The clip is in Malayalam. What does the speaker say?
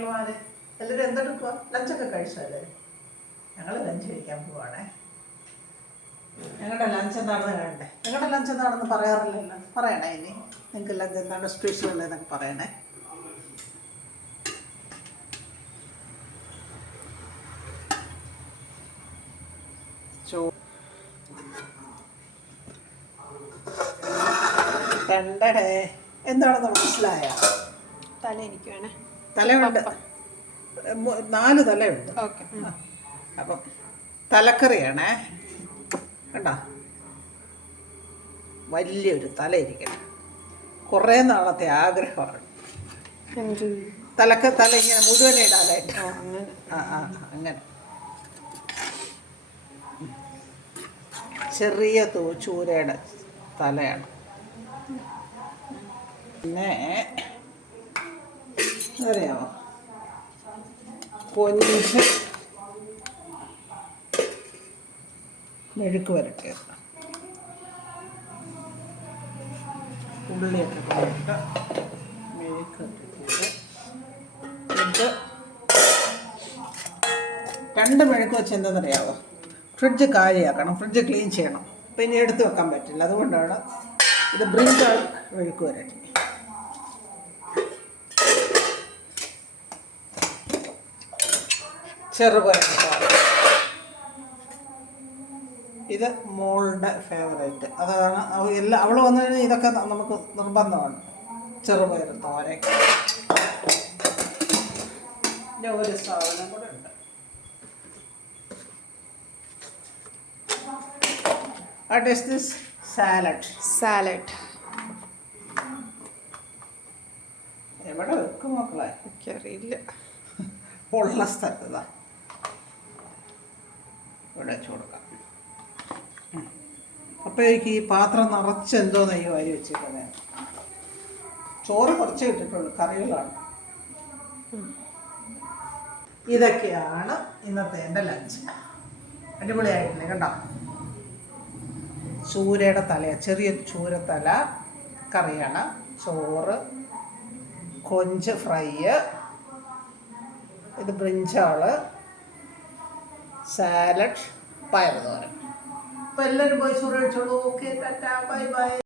മക്കളുമാര് എല്ലാവരും എന്തെടുക്കുക? ലഞ്ചൊക്കെ കഴിച്ചോ എല്ലാവരും? ഞങ്ങൾ ലഞ്ച് കഴിക്കാൻ പോവാണേ. ഞങ്ങളുടെ ലഞ്ച് എന്താണെന്ന് കാണണ്ടേ? ഞങ്ങളുടെ ലഞ്ച് എന്താണെന്ന് പറയാറില്ലല്ലോ. പറയണേ ഇനി നിങ്ങൾക്ക് ലഞ്ച് എന്താണ് സ്പെഷ്യൽ എന്നൊക്കെ പറയണേ. കണ്ടടേ എന്താണെന്ന് മനസ്സിലായ? തല എനിക്ക് വേണേ. തലയുണ്ട്, 4 തലയുണ്ട്. ഓക്കെ. അപ്പം തലക്കറിയാണേ. കണ്ടോ, വലിയൊരു തല ഇരിക്കണം. കുറേ നാളത്തെ ആഗ്രഹമാണ് തല ഇങ്ങനെ മുഴുവൻ ഇടാനായിട്ട്. അങ്ങനെ ചെറിയ ചൂരയുടെ തലയാണ്. പിന്നെ അറിയാമോ, കൊഞ്ച് മെഴുക്ക് വരട്ടിയത്, ഉള്ളിയൊക്കെ കൊണ്ടിട്ട് മെഴുക്ക് വരട്ടിയത്. ഇത് 2 മെഴുക്ക് വെച്ച് എന്താണെന്നറിയാമോ, ഫ്രിഡ്ജ് കാലിയാക്കണം, ഫ്രിഡ്ജ് ക്ലീൻ ചെയ്യണം. പിന്നെ എടുത്ത് വെക്കാൻ പറ്റില്ല. അതുകൊണ്ടാണ് ഇത് ബ്രിഞ്ചാൾ മെഴുക്ക് വരട്ടി. ചെറുപയർ, ഇത് മോളുടെ ഫേവറേറ്റ്. അതാണ് അവൾ വന്നു കഴിഞ്ഞാൽ ഇതൊക്കെ നമുക്ക് നിർബന്ധമാണ്. ചെറുപയർ തോരൻ. പിന്നെ ഒരു സാധനം കൂടെ ഉണ്ട്. What is this? Salad. എവിടെ വെക്കും മക്കളെ? എനിക്കറിയില്ല. ഉള്ള സ്ഥലത്താ ഇവിടെ വെച്ച് കൊടുക്കാം. അപ്പോൾ എനിക്ക് ഈ പാത്രം നിറച്ച് എന്തോന്ന് ഈ വാരി വെച്ചിരിക്കുന്നത്. ചോറ് കുറച്ചേ ഇട്ടിട്ടുള്ളൂ, കറികളാണ്. ഇതൊക്കെയാണ് ഇന്നത്തെ എൻ്റെ ലഞ്ച്. അടിപൊളിയായിട്ടില്ലേ? കണ്ടോ, ചൂരയുടെ തല, ചെറിയ ചൂരത്തല കറിയാണ്. ചോറ്, കൊഞ്ച് ഫ്രൈ, ഇത് ബ്രിഞ്ചാള്, സാലഡ്, പയർ തോരൻ. അപ്പോൾ എല്ലാവരും പോയി ചോറ് കഴിച്ചോളൂ. Okay, Tata, bye bye.